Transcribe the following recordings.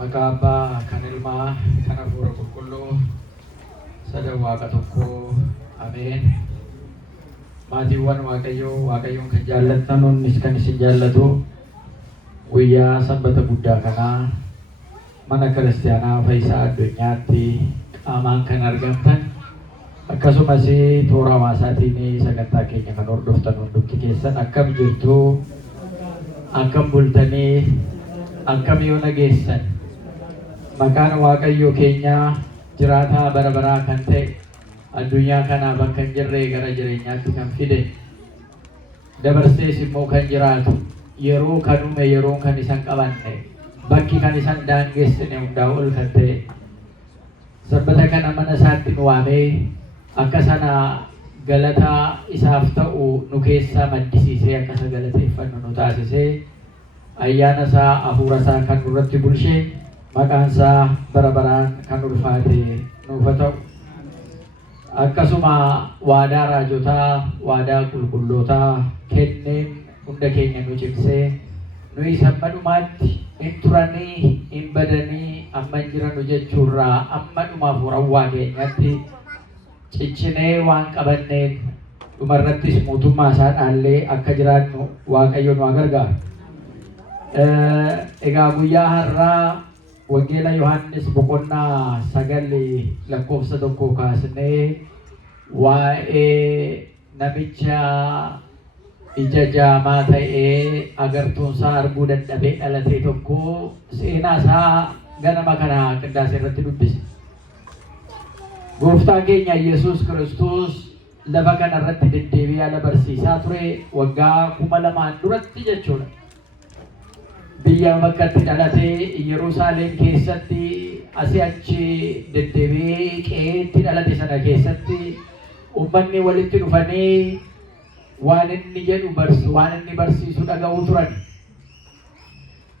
Maqaa Abbaa, kan Ilmaa, kan Hafuura Qulqulluu, sadan Waaqa tokkoo. Ameen. Maatiiwwan Waaqayyoon kan jaallattan hunnis kan isin jaallatu guyyaa sanbata guddaa kanaa mana kiristaanaa Fayyisaa Addunyaatti qaamaan kan argamtan akkasumas toora hawaasaatiin sagantaa keenya kan hordoftan hundumti keessan akkam jirtu, akkam bultanii, akkam yoo nageessan. Maqaan Waaqayyoo keenya jiraataa bara baraa kan ta'e addunyaa kanaa bakka hin jirre gara jireenyaatti kan fide dabarsees immoo kan jiraatu yeroo kan uume yeroo kan isan qabanne bakki kan isan daangessine hundaa ol kan ta'e sabbata kana mana isaatti nu waamee akka sana galata isaaf ta'u nu keessaa maddisiisee akka isa galateeffannu nu taasisee ayyaana isaa hafuura isaa kan nurratti bulchee maqaan isaa bara baraan kan ulfaate nuuf haa ta'u. Akkasuma waadaa raajotaa, waadaa qulqullootaa kenneen hunda keenya nu cimsee nuyi hamma dhumaatti hin turanii hin badanii amma hin jiranu jechuurraa amma dhumaaf hafuurawwaa keenyatti ciccinee waan qabanneen dhumarrattis mootummaa isaa dhaallee akka jiraannu Waaqayyo nu gargaaru. Egaa guyyaa har'aa Wangeela Yohaannis boqonnaa 9 lakkoofsa 1 kaasnee waa'ee namicha ija jaamaa ta'ee agartuunsaa arguu dadhabee dhalatee tokko seenaa isaa ganama kana qindaasee irratti dubbise. Gooftaan keenya Yesuus Kiristoos lafa kana irratti deddeebi'ee barsiisaa ture waggaa 2000 duratti jechuudha. Biyya bakkatti dhalatee Yerusaalem keessatti asii achi deddeebi'ee qe'eetti dhalate sana keessatti ummanni walitti dhufanii waan inni jedhu waan inni barsiisu dhaga'uu turan.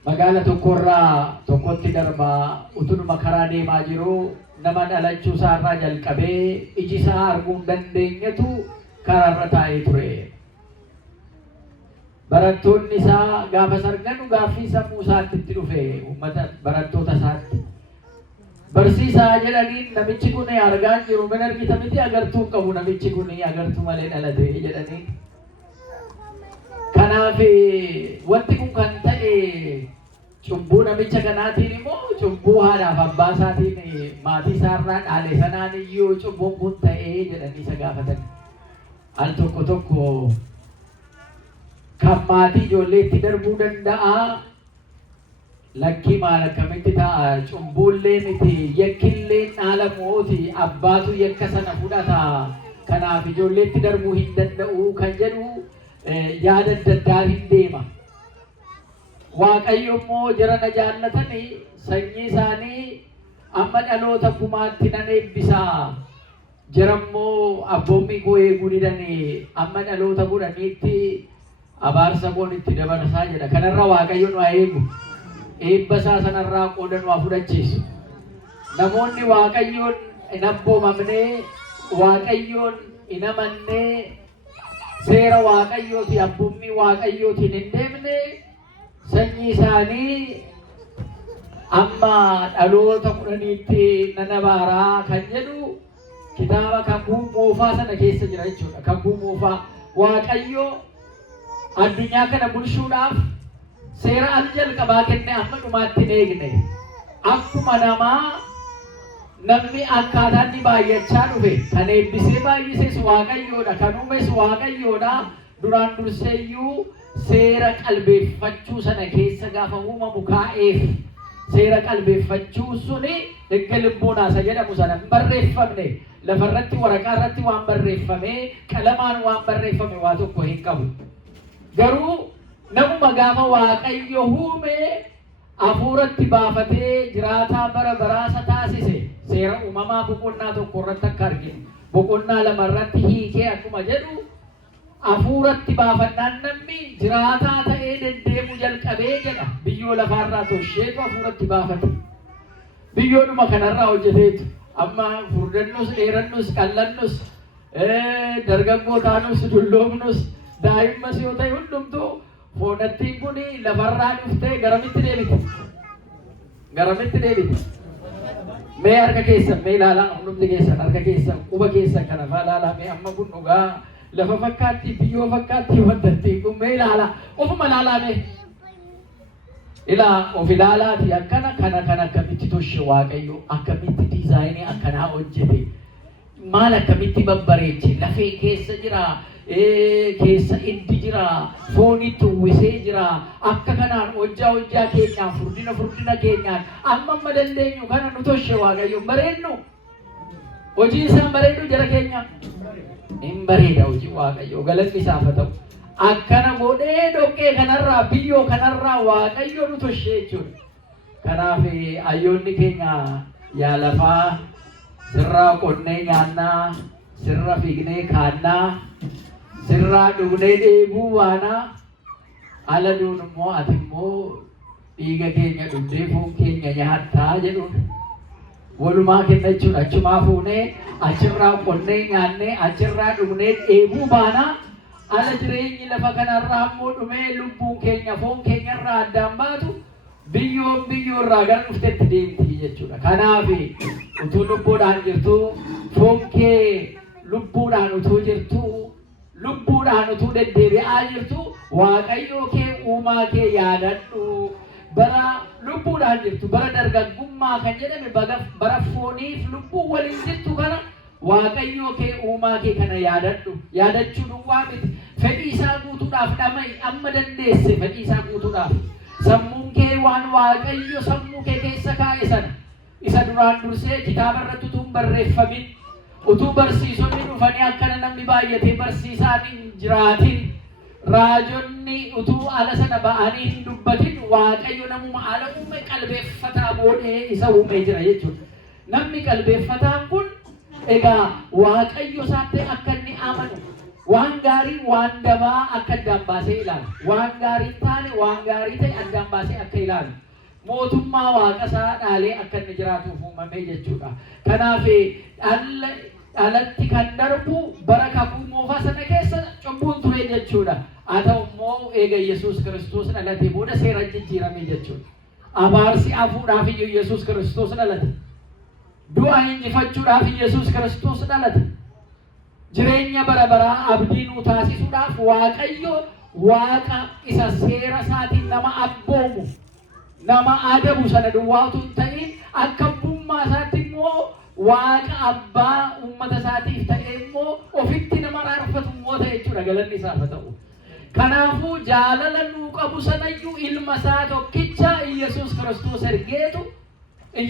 Magaala tokkorraa tokkotti darbaa utunuma karaa deemaa jiru nama dhalachuu isaarraa jalqabee iji isaa arguu hin dandeenyetu karaarra taa'ee ture. Barattoonni isaa gaafa sarganu gaaffii sammuu isaatti itti dhufe uummata barattoota isaatti. Barsiisaa jedhaniin namichi kun argaa jiru min argita miti agartuu qabu namichi kun agartuu malee dhalate jedhanii. Kanaaf wanti kun kan ta'e cubbuu namicha kanaatiin immoo cubbuu haadhaaf abbaa isaatiin maatii isaarraa dhaale sanaan iyyuu cubbuun kun ta'ee jedhanii isa gaafatan. Al tokko kan maatii ijoolleetti darbuu danda'a. Lakkii maal akkamitti ta'a cubbuullee miti yakkillee dhaala mooti abbaatu yakka sana fudhata kanaaf ijoolleetti darbuu hin danda'u kan jedhu yaada adda addaa hin deema. Waaqayyo immoo jarana jaallatanii sanyii isaanii amma dhaloota kumaatti nan eebbisaa. Jarammoo abboommii koo eeguu didanii amma dhaloota godhaniitti abaarsa koon itti dabarsaa jedha. Kanarra Waaqayyo nu haa eegu. Eebba isaa sanarraa qooda nu haa fudhachiisu. Namoonni Waaqayyoon hin abboomamnee, Waaqayyoon hin amannee, seera Waaqayyooti abboommii Waaqayyootiin hin deemne sanyii isaanii amma dhaloota kudhaniitti nan abaaraa kan jedhu kitaaba kakuu moofaa sana keessa jira jechuudha. Kakuu moofaa Waaqayyo addunyaa kana bulchuudhaaf seera al jalqabaa kenne amma dhumaatti hin eegne. Akkuma namaa namni akkaataa inni baay'achaa dhufe kan eebbisee baay'ises Waaqayyoodha, kan uumes Waaqayyoodha. Duraan durseeyyuu seera qalbeeffachuu sana keessa gaafa uumamu kaa'eef seera qalbeeffachuu suni dhagga libboonaasa jedhamu sana hin barreeffamne lafarratti waraqaa irratti waan barreeffame qalamaan waan barreeffame waa tokko hin qabu. Garuu namuma gaafa Waaqayyo uume hafuuratti baafatee jiraataa bara baraasa taasise. Seera uumamaa boqonnaa 1 irratti akka arginu boqonnaa 2 irratti hiikee akkuma jedhu hafuuratti baafannaan namni jiraataa ta'ee deddeemu jalqabee jedha. Biyyoo lafaarraa tosheetu hafuuratti baafate. Biyyoodhuma kanarraa hojjeteetu amma furdannus dheerannus qallannus dargaggootaanus dulloomnus daa'immas yoo ta'e hundumtuu foonattiin kun lafarraa dhuftee garamitti deemite? Garamitti deebite. Mee harka keessan mee ilaalaa hundumti keessan harka keessan quba keessan kana faa ilaalaa mee amma kun dhugaa lafa fakkaatti biyyoo fakkaatti waddatti kun mee ilaalaa ofuma ilaalaa mee ilaa of ilaalaati akkana kana akkamitti toshe Waaqayyo akkamitti diizaayinii akkanaa hojjete maal akkamitti babbareeche lafee keessa jira keessa indi jira foonitti uwwisee jira akka kanaan hojjaa keenyaan furdina keenyaan amma dandeenyu kana nu toshe Waaqayyo bareednu hojii isaan bareedu jara keenya hin bareeda hojii Waaqayyo galanni isaaf haa ta'u akkana godhee dhoqqee kanarraa biyyoo kanarraa Waaqayyo nu toshe jechuudha. Kanaaf ayyoonni keenya yaa lafaa sirraa qonnee nyaannaa sirra fiignee kaannaa sirraa dhugnee dheebuu waanaa ala duun immoo ati immoo dhiiga keenya dhugdee foon keenya nyaattaa jedhuun walumaa kenna jechuudha. Achumaa fuunee achirraa qonnee nyaannee achirraa dhugnee dheebuu baanaa ala jireenyi lafa kanarraa immoo dhumee lubbuun keenya foon keenyarraa addaan baatu biyyoorraa gara dhuftetti deemti jechuudha. Kanaaf utuu lubbuudhaan jirtu foon kee lubbuudhaan utuu jirtu lubbuudhaan utuu deddeebi'aa jirtu Waaqayyo kee uumaa kee yaadadhu. Bara lubbuudhaan jirtu bara dargaggummaa kan jedhame bara fooniif lubbuu waliin jirtu kana Waaqayyo kee uumaa kee kana yaadadhu. Yaadachuu duwwaa miti fedhii isaa guutuudhaaf dhamai amma dandeesse fedhii isaa guutuudhaaf sammuun kee waan Waaqayyo sammuu kee keessa kaa'e sana isa duraan dursee kitaaba irratti utuu hin barreeffamin utuu barsiisonni dhufanii akkana namni baay'atee barsiisaan hin jiraatin raajonni utuu ala sana ba'anii hin dubbatin Waaqayyo namuma ala uume qalbeeffataa boodee isa uumee jira jechuudha. Namni qalbeeffataan kun egaa Waaqayyo isaatti akka inni amanu waan gaarii waan dabaa akka addaan baasee ilaalu waan gaarii taane waan gaarii ta'e addaan baasee akka ilaalu mootummaa Waaqa isaa dhaalee akka inni jiraatuuf uumamee jechuudha. Kanaaf alatti kan darbu bara kakuu moofaa sana keessa cubbuun ture jechuudha. Haa ta'u immoo eega Yesuus Kiristoos dhalate booda seera jijjiirame jechuudha. Abaarsi hafuudhaaf iyyuu Yesuus Kiristoos dhalate. Du'a injifachuudhaaf Yesuus Kiristoos dhalate. Jireenya bara baraa abdii nuu taasisuudhaaf Waaqayyo Waaqa isa seera isaatiin nama abboomu nama adabu sana duwwaa utuu hin ta'in akka abbummaa isaatti immoo Waaqa abbaa uummata isaatiif ta'e immoo ofitti nama raarfatu immoo ta'e jechuudha. Galanni isaaf haa ta'u. Kanaafuu jaalala nuu qabu sanayyuu ilma isaa tokkicha Yesuus Kiristoos ergeetu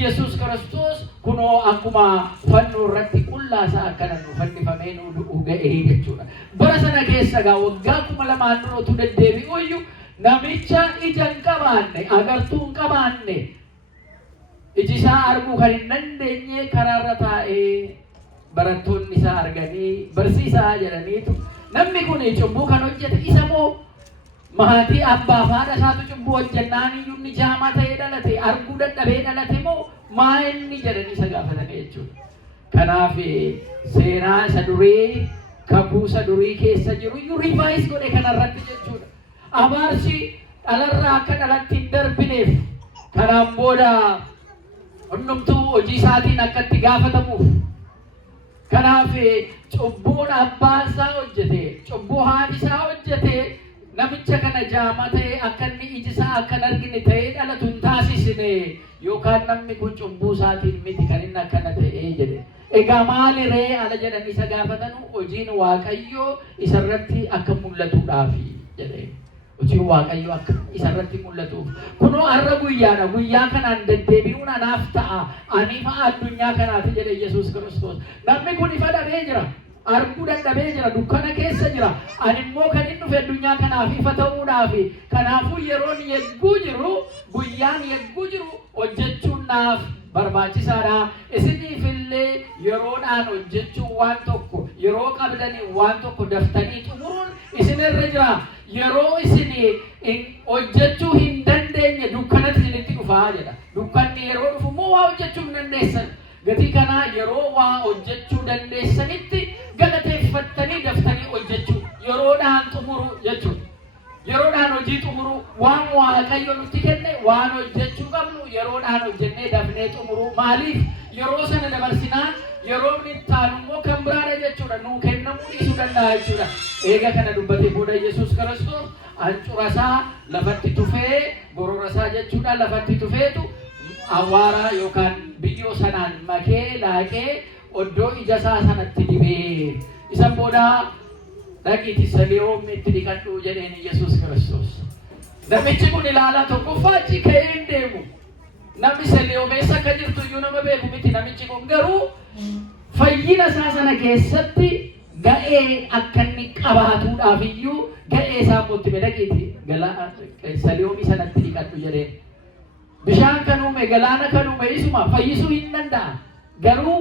Yesuus Kiristoos kunoo akkuma fannoo irratti qullaasaa akkana nu fannifamee nu du'uu ga'ee jechuudha. Bara sana keessa gaa waggaa 2000 dura utuu deddeebi'u iyyuu namicha ija hin qabaanne agartuu hin qabaanne iji isaa arguu kan hin dandeenye karaarra taa'ee barattoonni isaa arganii barsiisaa jedhaniitu namni kun cubbuu kan hojjete isa moo maatii abbaa fi haadha isaatu cubbuu hojjennaan iyyuu inni jaamaa ta'ee dhalate arguu dadhabee dhalate moo maa inni jedhanii isa gaafatan jechuudha. Kanaaf seenaa isa durii kakuu isa durii keessa jiru iyyuu rivaayis godhe kanarratti jechuudha. Abaarsi dhalarraa akka dhalatti hin darbineef kanaan booda hundumtuu hojii isaatiin akka itti gaafatamuuf kanaaf cubbuun abbaan isaa hojjete cubbuu haadhi isaa hojjete namicha kana jaamaa ta'e akka inni iji isaa akka hin argine ta'ee dhalatu hin taasisne yookaan namni kun cubbuu isaatiin miti kan inni akkana ta'ee jedhe. Egaa maali ree ala jedhanii isa gaafatanu hojiin Waaqayyoo isarratti akka mul'atuudhaafi jedhe. Hojiin Waaqayyoo akka isarratti mul'atuuf kunoo har'a guyyaadha guyyaa kanaan deddeebi'uun anaaf ta'a aniifa addunyaa kanaati jedhe Yesuus Kiristoos. Namni kun ifa dhabee jira arguu dadhabee jira dukkana keessa jira ani immoo kan inni dhufe addunyaa kanaaf ifa ta'uudhaafi kanaafuu yeroon yegguu jiru guyyaan yegguu jiru hojjechuun naaf barbaachisaadha. Isiniifillee yeroodhaan hojjechuun waan tokko yeroo qabdanii waan tokko daftanii xumuruun isinirra jira. Yeroo isin hojjechuu hin dandeenye dukkanatti isinitti dhufaa jedha. Dukkanni yeroo dhufu immoo waa hojjechuu hin dandeessan. Gatii kanaa yeroo waa hojjechuu dandeessanitti galateeffattanii daftanii hojjechuu yeroodhaan xumuru jechuudha. Yeroodhaan hojii xumuru waan Waaqayyo nutti kenne waan hojjechuu qabnu yeroodhaan har'aan hojjennee dafnee xumuruu maaliif yeroo sana dabarsinaan yeroo itti aanu immoo kan biraadha jechuudha nuu kennamuu dhiisuu danda'a jechuudha. Eega kana dubbatee booda Yesuus Kiristoos hancurasaa lafatti tufee gororasaa jechuudha lafatti tufeetu awwaara yookaan biyyoo sanaan makee laaqee oddoo ijasaa sanatti dibee isa booda dhaqiitti saliyoomni itti dhiqadhu jedheen Yesuus Kiristoos. Namichi kun ilaalaa tokkoffaa achi ka'ee hin deemu. Namni saliyoomeessa akka jirtu iyyuu nama beeku miti. Namichi kun garuu fayyina isaa sana keessatti ga'ee akka inni qabaatuudhaaf iyyuu ga'ee isaa mootti dhaqiitti saliyoomii sanatti dhiqadhu jedheen. Bishaan kan uume galaana kan uume isuma fayyisuu hin danda'a. Garuu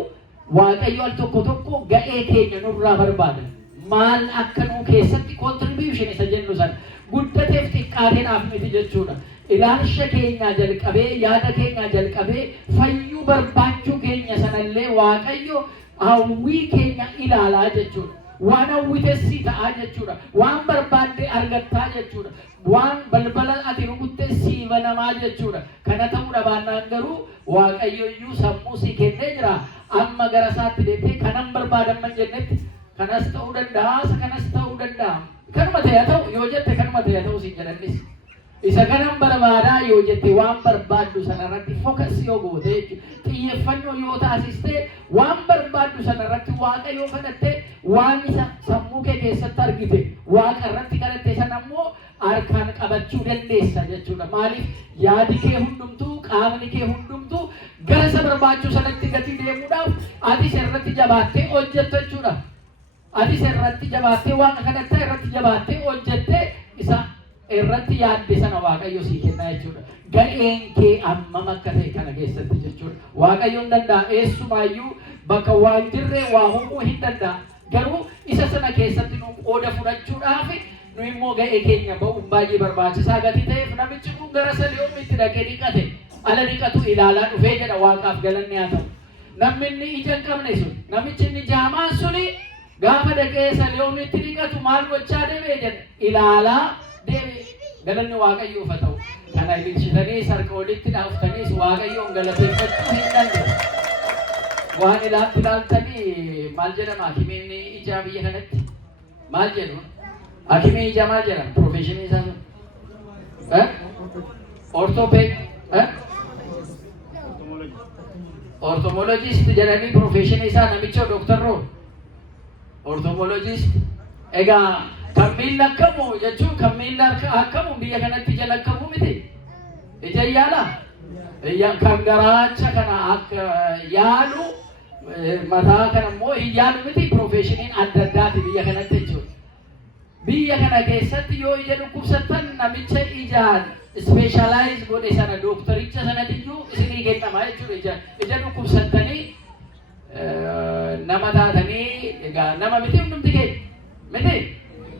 Waaqayyo al tokko tokko ga'ee keenya nurraa barbaada. Maal akka nuu keessatti contribution isa jennu sana guddateef xiqqaateedhaaf miti jechuudha. Ilaalcha keenya jalqabee yaada keenya jalqabee fayyuu barbaachuu keenya sanallee Waaqayyo hawwii keenya ilaalaa jechuudha. Waan hawwitessi ta'aa jechuudha. Waan barbaadde argattaa jechuudha. Waan balbala ati rukuttee sii banamaa jechuudha. Kana ta'uudha baannaan garuu Waaqayyo iyyuu sammuu sii kennee jira. Amma gara isaatti deemtee kanan barbaadan jennetti kanas ta'uu danda'a, kanas ta'uu danda'a. Kanuma ta'e ta'u yoo jette kanuma ta'e ta'u siin jedhannis. Isa kanan barbaadaa yoo jette waan barbaaddu sanarratti focus yoo goote xiyyeeffannoo yoo taasiste waan barbaaddu sanarratti Waaqa yoo kadhatte waan isa sammuu kee keessatti argite Waaqa irratti kadhatte sana immoo harkaan qabachuu dandeessa jechuudha. Maaliif yaadi kee hundumtuu qaamni kee hundumtuu gara isa barbaachuu sanatti gadi deemuudhaaf ati irratti jabaattee hojjettu jechuudha. Ati irratti jabaattee Waaqa kadhattee irratti jabaattee hojjettee isa irratti yaadde sana Waaqayyo sii kenna jechuudha. Ga'een kee ammam akka ta'e kana keessatti jechuudha. Waaqayyo hin danda'a eessumaayyuu bakka waan jirre waa uumuu hin danda'a. Garuu isa sana keessatti nu qooda fudhachuudhaaf nu immoo ga'ee keenya ba'uun baay'ee barbaachisaa gati ta'eef namichi kun gara saliyoomitti dhaqee dhiqate. Ala dhiqatu ilaalaa dhufee jedha Waaqaaf galanni haa ta'u. Namni inni ija hin qabne sun namichi inni jaamaan suni gaafa dhaqee saliyoomitti dhiqatu maal gochaa deemee jedha ilaalaa deemee galanni Waaqayyoof haa ta'u. Kana ililchitanii harka walitti dhaaftaniis Waaqayyoon galateeffachuu hin dandeenye. Waan ilaaltanii maal jedhama hakimiin ijaa biyya kanatti maal jedhu hakimiin ijaa maal jedhama profeshinii isaa sun ortoped ortopologist jedhanii profeshinii isaa namicha doktorroo ortopologist egaa kan miila akkamu jechuun kan miila akkamu biyya kanatti ija akkamu miti ija yaala kan garaacha kana akka yaalu mataa kana immoo hin yaalu miti profeshiniin adda addaati biyya kanatti jechuudha. Biyya kana keessatti yoo ija dhukkubsattan namicha ijaan specialize godhe sana doktaricha sanatti iyyuu isinii kennama jechuudha. Ija dhukkubsattanii nama taatanii egaa nama miti hundumti keenya miti.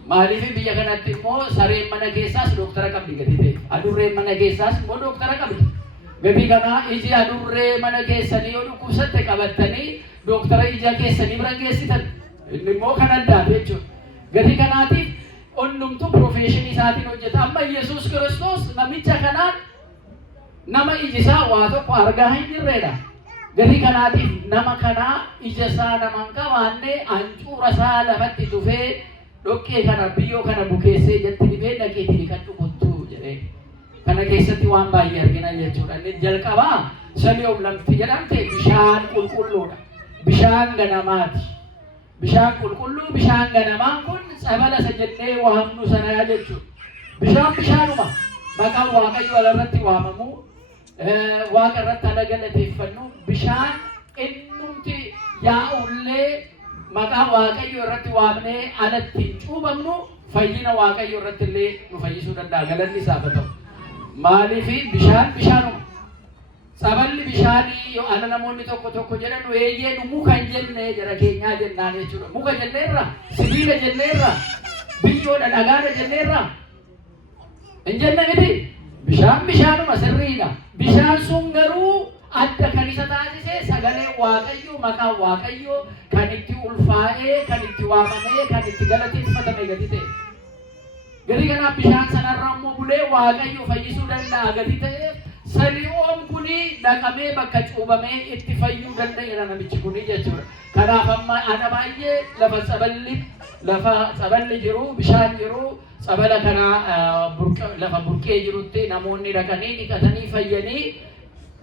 Maaliif biyya kanatti immoo sareen mana keessaas doktara qabdi gadi ta'e. Adurreen mana keessaas immoo doktara qabdi. Gabii kana iji adurree mana keessanii yoo dhukkubsatte qabattanii doktara ija keessanii bira geessitan. Inni immoo kan addaati jechuudha. Gatii kanaatiif onnumtuu profeshinii isaatiin hojjeta. Amma Yesuus Kiristoos namicha kanaan nama iji isaa waa tokko argaa hin jirredha. Gatii kanaatiif nama kanaa ija isaa nama hin qabaanne hancuura isaa lafatti tufee dhoqqee kana biyyoo kana bukeessee jatti dhibee dhaqeetti dhiqadhu kottuu jedhee. Kana keessatti waan baay'ee argina jechuudha. Inni jalqabaa saliyoom lamti jedhamte bishaan qulqulluudha. Bishaan ganamaati. Bishaan qulqulluu bishaan ganamaan kun sabala isa jennee waamnu sanaa jechuudha. Bishaanuma maqaan Waaqayyo irratti waamamu Waaqa irratti ala galateeffannu bishaan innumti yaa'ullee maqaa Waaqayyo irratti waamnee alatti cuubamnu fayyina Waaqayyo irratti illee nu fayyisuu danda'a. Galanni isaaf haa ta'u. Maaliif bishaanuma. Saballi bishaanii yoo ana namoonni tokko jedhan eeyyee nu muka hin jenne jara keenyaa jennaan jechuudha. Muka jenneerra, sibiila jenneerra, biyyoodha dhagaadha jenneerra. Hin jenne miti. Bishaanuma sirriidha. Bishaan sun garuu adda kan isa taasise sagalee Waaqayyo maqaa Waaqayyo kan itti ulfaa'ee, kan itti waamamee, kan itti galateeffatame gadi ta'e. Gadi kanaaf bishaan sanarra immoo bulee Waaqayyo fayyisuu danda'a gadi ta'eef sani'oom kuni dhaqamee bakka cuubamee itti fayyuu danda'eera namichi kuni jechuudha. Kanaaf amma ana baay'ee lafa saballi jiru bishaan jiru sabala kana lafa burqee jirutti namoonni dhaqanii dhiqatanii fayyanii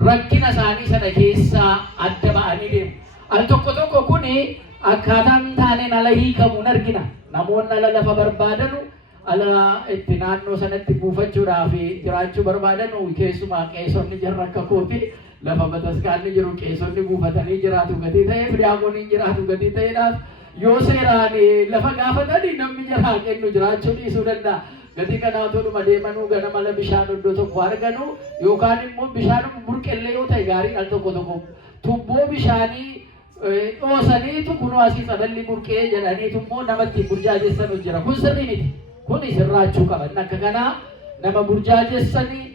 rakkina isaanii sana keessaa adda ba'anii deemu. Al tokko kuni akkaataan taaneen ala hiikamuun argina. Namoonni ala lafa barbaadanu ala itti naannoo sanatti buufachuudhaaf jiraachuu barbaadanu keessumaa qeessonni jarra akka kooti lafa bataskaanni jiru qeessonni buufatanii jiraatu gatii ta'eef diyaaqoniin jiraatu gatii ta'eedhaaf yoo seeraan lafa gaafatanii namni jaraa kennu jiraachuu dhiisuu danda'a. Gatii kanaatu dhuma deemanuu ganama la bishaan iddoo tokko arganu yookaan immoo bishaan burqellee yoo ta'e gaariin al tokko tubboo bishaanii dhoosaniitu kunoo asii saballi burqee jedhaniitu immoo namatti burjaajessan jira. Kun sirrii miti. Kun sirraachuu qaban akka kanaa nama burjaajessanii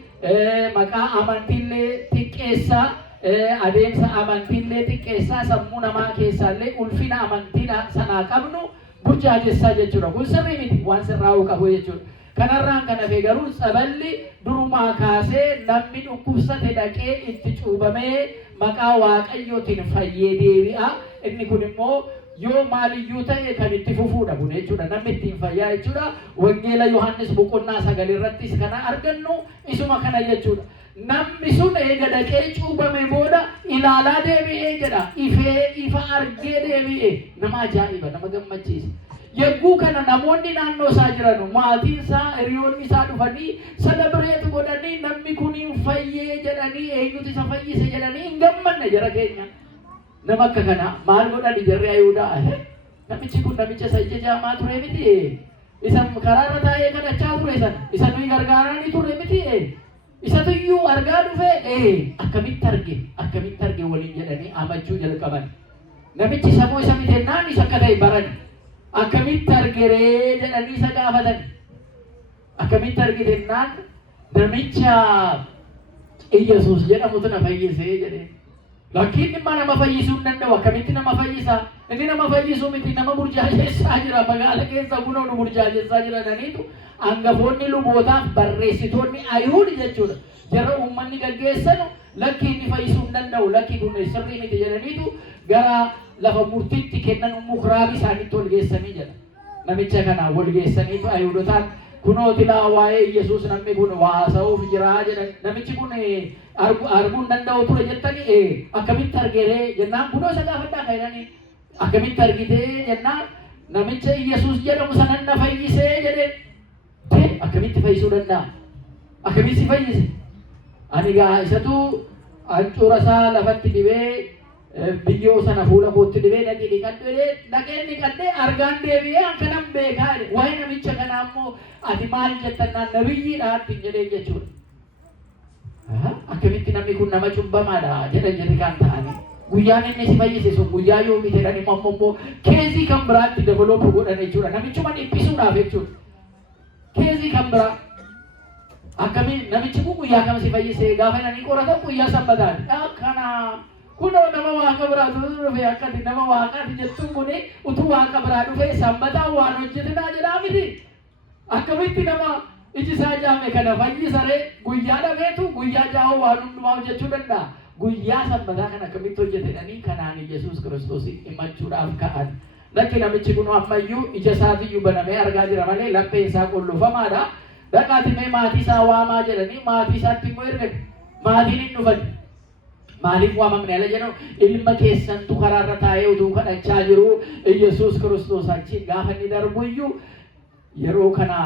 maqaa amantiillee xiqqeessaa adeemsa amantiillee xiqqeessaa sammuu namaa keessaallee ulfina amantii sanaa qabnu burjaajessaa jechuudha. Kun sirrii miti waan sirraa'uu qabu jechuudha. Kanarraan kan hafe garuu saballi durumaa kaasee namni dhukkubsate dhaqee itti cuubamee maqaa waaqayyootiin fayyee deebi'a. Inni kun immoo yoo maaliyyuu ta'e kan itti fufuudha kun jechuudha. Namni ittiin fayyaa jechuudha. Wangeela Yohaannis boqonnaa 9 irrattis kana argannu isuma kana jechuudha. Namni sun eega dhaqee cuubame booda ilaalaa deebi'ee jedha. Ifa argee deebi'ee nama ajaa'iba nama gammachiisa. Yegguu kana namoonni naannoo isaa jiran maatiin isaa hiriyoonni isaa dhufanii selebireet godhanii namni kun hin fayyee jedhanii eenyutu isa fayyise jedhanii hin gammanne jara keenya. Nama akka kana maal godhani jarri Ayuudaa namichi kun namicha isa ija jaamaa ture miti isa karaarra taa'ee kadhachaa ture sana isa nuyi gargaaranii ture miti isa tuyyuu argaa dhufe akkamitti arge waliin jedhanii amachuu jalqaban. Namichi sammuu isa mitennaan isa akka ta'e baran akkamitti argeree jedhanii isa gaafatan. Akkamitti argitennaan namicha Iyesuus jedhamutu na fayyisee jedhee. Lakkiin dhimma nama fayyisuu hin danda'u. Akkamitti nama fayyisa? Inni nama fayyisuu miti nama burjaajessaa jira. Magaala keessa kunoo nu burjaajessaa jirananiitu hangafoonni lubootaaf barreessitoonni Ayuudi jechuudha. Jara uummanni gaggeessanu lakki inni fayyisuu hin danda'u. Lakki kun sirrii miti jedhaniitu gara lafa murtiitti kennan mukraabii isaaniitti ol geessanii jedha. Namicha kana wal geessaniitu Ayuudotaan kunoo tilaa waa'ee Yesuus namni kun haasa'uuf jira jedhan. Namichi kun arguu hin danda'u ture jettanii akkamitti argeree jennaan kunoo isa gaafadhaa kaydanii akkamitti argitee jennaan namicha Yesuus jedhamu sanan na fayyisee jedheen akkamitti fayyisuu danda'a? Akkamitti fayyise? Ani gaa isatu hancuura isaa lafatti dibee biyyoo sana fuula kootti dibee dhaqee dhiqadhu dhaqee dhiqadhee argaan deebi'ee akkanan beekaa waa'ee namicha kanaa immoo ati maal jettannaan nabiyyiidhaan jedhee jechuudha. Akkamitti namni kun nama cubbamaadha jedhan kan ta'ani. Guyyaan inni si fayyise sun guyyaa yoo miteedhaan immoo keezii kan biraatti develop godhan jechuudha. Namichuma dhiphisuudhaaf jechuudha. Keezii kan biraa akkamiin namichi kun guyyaa kam si fayyise gaafa inni qoratan guyyaa sanbataati. Akkana kunoo nama waaqa biraatu dhufe akkati nama waaqaati jettuun kun utuu waaqa biraa dhufe sanbataan waan hojjetinaa jedhaa miti. Akkamitti nama iji isaa jaame kana fayyisaree guyyaa dhabeetu guyyaa jaa'oo waan hundumaa hojjechuu danda'a. Guyyaa sanbataa kana akkamitti hojjetedhanii kanaan Yesuus Kiristoos himachuudhaaf ka'an. Lakki namichi kun ammayyuu ija isaatiyyuu banamee argaa jira malee lapheen isaa qullufamaadha. Dhaqaatii mee maatii isaa waamaa jedhanii maatii isaatti immoo ergan maatiin hin dhufan. Maaliif waamamne ala jedhu ilma keessantu karaarra taa'ee utuu kadhachaa jiru Yesuus Kiristoos achi gaafa inni darbuyyuu yeroo kana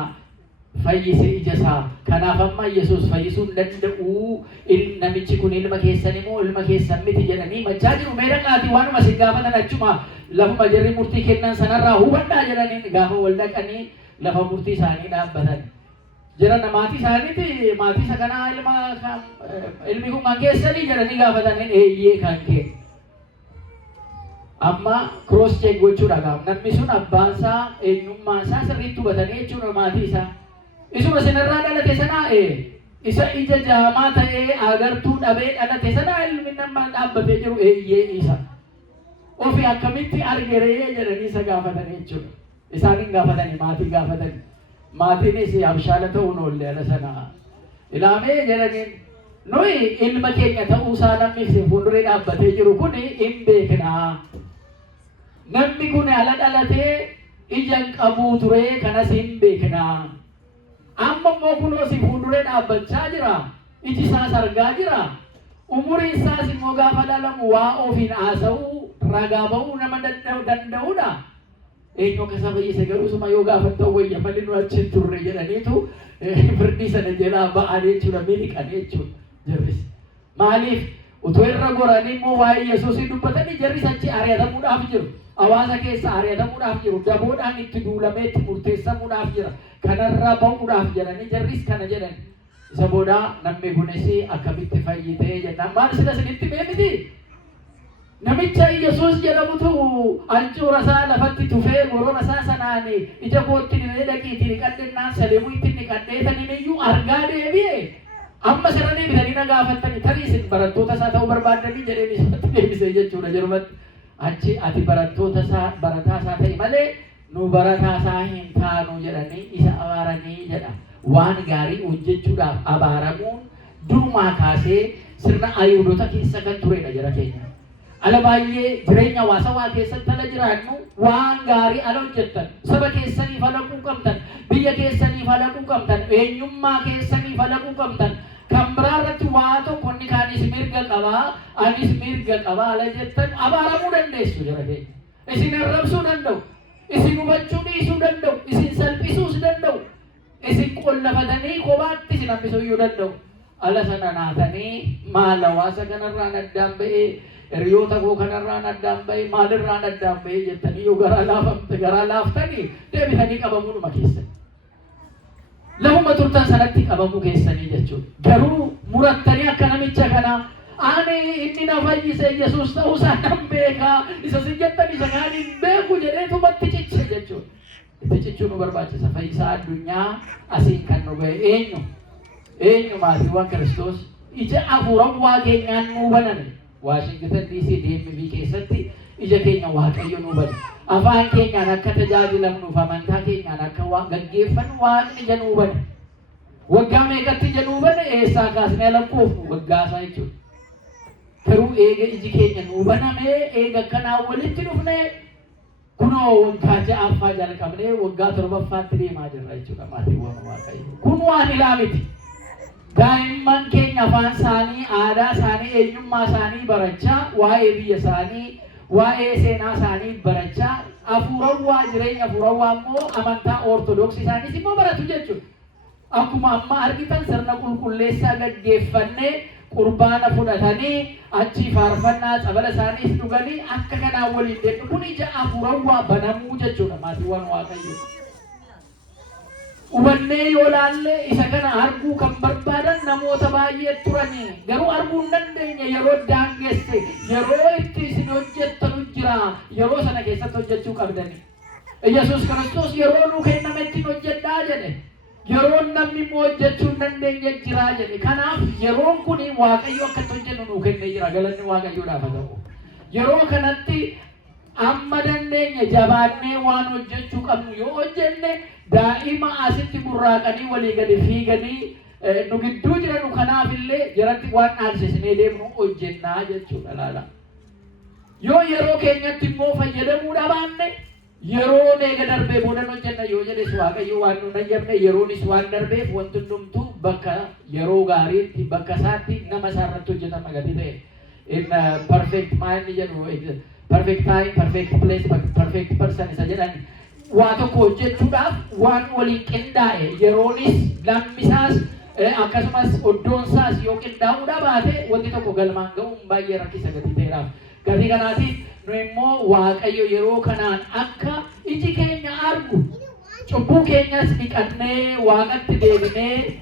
fayyise ija isaa. Kanaaf amma Yesuus fayyisuu hin danda'u. Namichi kun ilma keessan immoo ilma keessan miti jedhanii machaa jiru. Mee dhaqaatii waanuma isin gaafatan achuma lafuma jarri murtii kennan sanarraa hubadhaa jedhanii gaafa wal dhaqanii lafa murtii isaanii dhaabbatan. Jara maatii isaaniiti maatii isa kanaa ilmi kun kan keessanii jedhanii gaafatanii eeyyee kan kee. Amma cross check gochuudha gaaf namni sun abbaan isaa eenyummaa isaa sirriitti hubatanii jechuudha maatii isaa. Isuma sinarraa dhalate sanaa isa ija jaamaa ta'ee agartuu dhabee dhalate sanaa ilmi namaa dhaabbatee jiru eeyyee isa. Ofi akkamitti argeree jedhanii isa gaafatanii jechuudha. Isaanin gaafatanii maatii gaafatanii. Maatiinis abshaala ta'uun oolle ala sana ilaamee jedhaniin Noi ilma keenya ta'uusaa namni fuulduree dhaabbatee jiru kun hin beeknaa. Namni kun ala dhalatee ijaan qabuu ture kanas hin beeknaa. Amma immoo kunoo si fuulduree dhaabbachaa jira. Iji isaas argaa jira. Umuriin isaas immoo gaafa dhalamu waa ofiin haasa'uu ragaa ba'uu nama danda'udha. Eenyu akka isa fayyise garuu suma yoo gaafattan wayya malee nu achiin turre jedhaniitu firdii sana jalaa ba'anii jechuudha miliqan jechuudha jarris. Maaliif utoo irra goranii immoo waa'ee Yesuusii dubbatanii jarris achi ari'atamuudhaaf jiru. Hawaasa keessa ari'atamuudhaaf jiru. Daboodhaan itti duulamee itti murteessamuudhaaf jira. Kanarraa ba'uudhaaf jedhanii jarris kana jedhan. Isa booda namni kunis akkamitti fayyitee jennaan maal sila sinitti beemiti? Namicha Yesuus jedhamutu ancuura isaa lafatti tufee gorora isaa sanaan ija kootti ni dhaqiitii niqadhennaan saleemuu itti niqadheetaniin iyyuu argaa deebi'e. Amma siranii bitanii na gaafattanii tarii isin barattoota isaa ta'uu barbaadanii jedheen isatti deebisee jechuudha jedhumatti. Achi ati barattoota isaa barataa isaa ta'e malee nu barataa isaa hin taanu jedhanii isa abaaranii jedha. Waan gaarii hojjechuudhaaf abaaramuun durumaa kaasee sirna Ayhuudota keessa kan turedha jara keenya. Ala baay'ee jireenya hawaasawaa keessatti ala jiraannu waan gaarii ala hojjettan saba keessaniif alaquu qabdan biyya keessaniif alaquu qabdan eenyummaa keessaniif alaquu qabdan kan biraa irratti waa tokko inni kaanis mirga qabaa anis mirga qabaa ala jettan abaaramuu dandeessu jara keenya. Isin arrabsuu danda'u, isin hubachuu dhiisuu danda'u, isin salphisuus danda'u, isin qollafatanii kophaatti isin hambisuu iyyuu danda'u. Ala sana naatanii maal hawaasa kanarraan addaan ba'ee hiriyoota koo kanarraan addaan ba'ee maalirraan addaan ba'ee jettanii yoo garaa laaftanii deebitanii qabamuudhuma keessan. Lafuma turtan sanatti qabamuu keessanii jechuudha. Garuu murattanii akka namicha kanaa ani inni na fayyise Yesuus ta'uusaa nan beekaa isa sin jettan isa kaan hin beeku jedheetumatti ciche jechuudha. Itti cichuu nu barbaachisa. Fayyisaa addunyaa asiin kan nu ga'e eenyu? Eenyu maatiiwwan Kiristoos ija hafuurawwan keenyaan nuu baname. Waashingtan DC DMV keessatti ija keenya Waaqayyo nuu bane. Afaan keenyaan akka tajaajilamnuuf amantaa keenyaan akka waan gaggeeffannu Waaqni ija nuu bane. Waggaa meeqatti ija nuu bane eessaa kaasnee lakkoofnu waggaasaa jechuudha. Garuu eega iji keenya nuu banamee eega kanaan walitti dhufnee kunoo waggaa ja'affaa jalqabnee waggaa torbaffaatti deemaa jirra jechuudha maatiiwwan Waaqayyo. Kun waan ilaa miti. Daa'imman keenya afaan isaanii, aadaa isaanii, eenyummaa isaanii barachaa, waa'ee biyya isaanii, waa'ee seenaa isaanii barachaa, hafuurawwaa jireenya hafuurawwaa immoo amantaa ortodoksii isaaniis immoo baratu jechuudha. Akkuma amma argitan sirna qulqulleessaa gaggeeffannee qurbaana fudhatanii achi faarfannaa sabala isaaniis dhuganii akka kanaan waliin deemu kun ija hafuurawwaa banamuu jechuudha maatiiwwan Waaqayyoo. Ubannee yoo laalle isa kana arguu kan barbaadan namoota baay'ee turanii garuu arguu hin dandeenye yeroo daangesse yeroo itti isin hojjettanu jira yeroo sana keessatti hojjechuu qabdani. Yesuus Kiristoos yeroo nuu kennametti hojjedhaa jedhe yeroo namni immoo hojjechuu hin dandeenye jira jedhe. Kanaaf yeroon kun Waaqayyo akkatti hojjennu nuu kennee jira galanni Waaqayyoodhaaf haa ta'u. Yeroo kanatti amma dandeenye jabaannee waan hojjechuu qabnu yoo hojjenne daa'ima asitti burraaqanii walii gadi fiiganii nu gidduu jiranu kanaaf illee jaratti waan dhaalsisnee deemnu hojjennaa jechuudha laala. Yoo yeroo keenyatti immoo fayyadamuu dhabaanne yeroo eega darbee boodan hojjenna yoo jedhes Waaqayyo waan nu nayyabne yeroonis waan darbeef wanti hundumtuu bakka yeroo gaariitti bakka isaatti nama isaarratti hojjetama gadi ta'e. In perfect mind jedhu perfect time, perfect place, perfect person isa jedhani. Waa tokko hojjechuudhaaf waan waliin qindaa'e yeroonis lammisaas akkasumas oddoonsaas yoo qindaa'uudha baate wanti tokko galmaan ga'uun baay'ee rakkisa gadi ta'eedhaaf. Gatii kanaatiif nu immoo Waaqayyo yeroo kanaan akka iji keenya argu cubbuu keenyas dhiqannee Waaqatti deebinee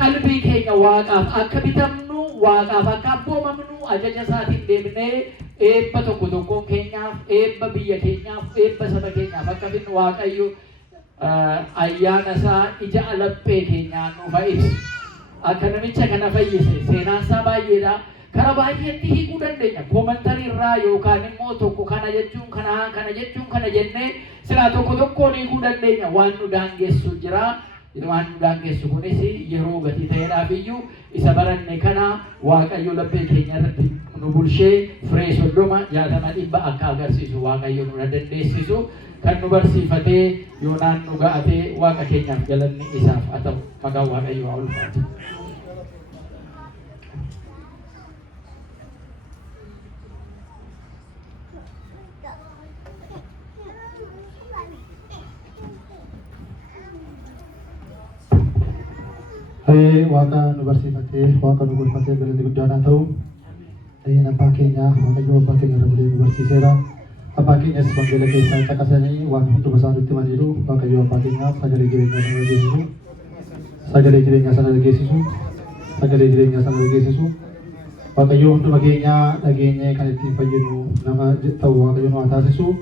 qalbii keenya Waaqaaf akka bitamnu Waaqaaf akka abboomamnu ajaja isaatiin deebinee eebba tokko tokkoon keenyaaf eebba biyya keenyaaf eebba saba keenyaaf akka finnu Waaqayyo ayyaana isaa ija alaphee keenyaan nuuf ibsu. Akka namicha kana fayyise seenaan isaa baay'eedha. Kara baay'eetti hiikuu dandeenya. Koomentarii irraa yookaan immoo tokko kana jechuun kana jechuun kana jennee silaa tokko tokkoon hiikuu dandeenya. Waan nu daangessu jira. waan daangessu kunis yeroo gatii ta'eedhaaf iyyuu isa baranne kana Waaqayyo laphee keenya irratti nu bulshee firee 30 60 dhibba akka agarsiisu Waaqayyo nu dandeessisu kan nu barsiifatee yoonaan nu ga'atee Waaqa keenyaaf galanni isaaf haa ta'u maqaan Waaqayyo haa ulfaatu. Waaqa nu barsiifatee Waaqa nu gorfatee galanni guddaan haa ta'u. Abbaa keenya Waaqayyo abbaa keenya irra bulee nu barsiiseera. Abbaa keenyas wangeela keessaa caqasanii waan hunduma isaanitti himaniiru. Waaqayyo abbaa keenyaaf sagalee jireenyaa sana dhageessisu. Sagalee jireenyaa sana dhageessisu. Sagalee jireenyaa sana dhageessisu. Waaqayyo hunduma keenya dhageenyee kan ittiin fayyadu nama ta'u Waaqayyo nu haa taasisu.